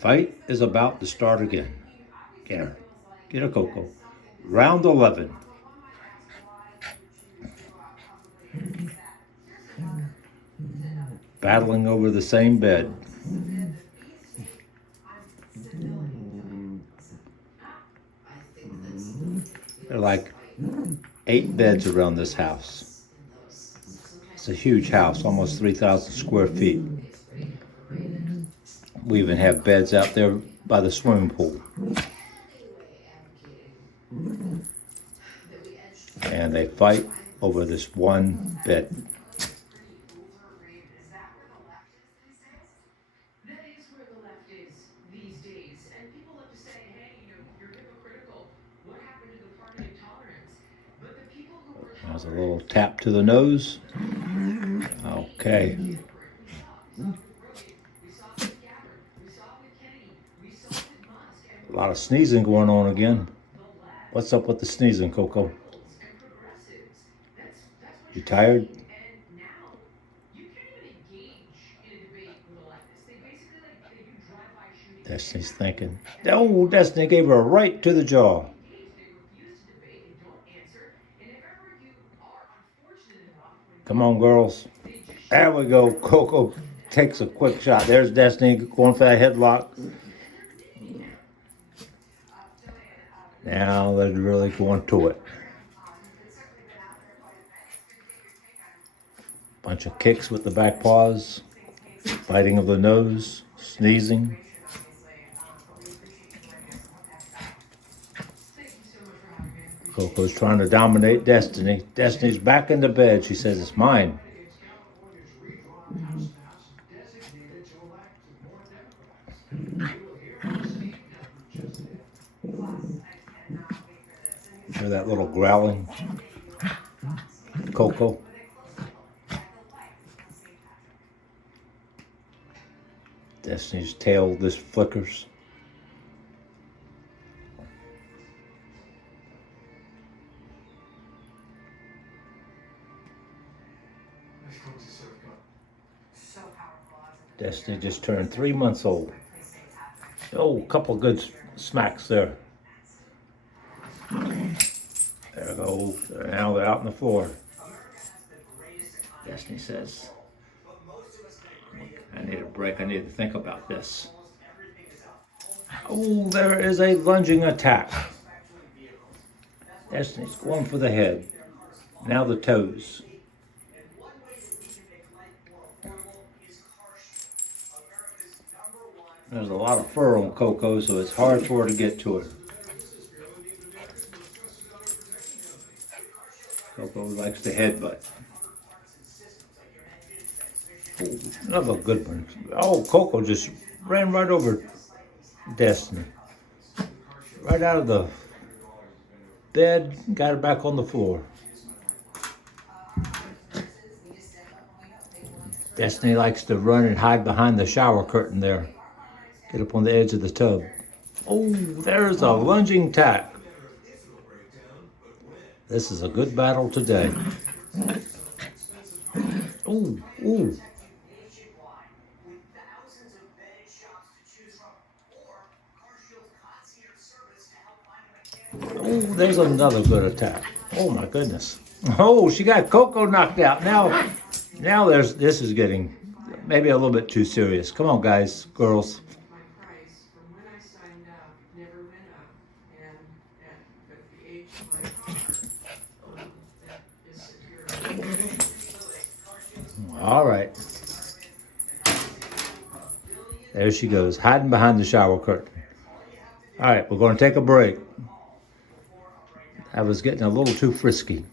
Fight is about to start again. Get her. Get her, Coco. Round 11. Battling over the same bed. There are like 8 beds around this house. It's a huge house, almost 3,000 square feet. We even have beds out there by the swimming pool. And they fight over this one bed. There's a little tap to the nose. Okay. A lot of sneezing going on again. What's up with the sneezing, Coco? You tired? Destiny's thinking. Oh, Destiny gave her a right to the jaw. Come on, girls. There we go. Coco takes a quick shot. There's Destiny going for that headlock. Now they're really going to it. Bunch of kicks with the back paws. Biting of the nose. Sneezing. Coco's trying to dominate Destiny. Destiny's back in the bed. She says, it's mine. Hear that little growling? Coco. Destiny's tail just flickers. Destiny just turned 3 months old. Oh, a couple of good smacks there. There we go. Now they're out on the floor. Destiny says, I need a break. I need to think about this. Oh, there is a lunging attack. Destiny's going for the head. Now the toes. There's a lot of fur on Coco, so it's hard for her to get to her. Coco likes the headbutt. Oh, another good one. Oh, Coco just ran right over Destiny. Right out of the bed, got her back on the floor. Destiny likes to run and hide behind the shower curtain there. Get up on the edge of the tub. Oh, there's a lunging tack. This is a good battle today. Ooh, ooh. Oh, there's another good attack. Oh my goodness. Oh, she got Coco knocked out. Now this is getting maybe a little bit too serious. Come on, guys, girls. All right. There she goes, hiding behind the shower curtain. All right, we're going to take a break. I was getting a little too frisky.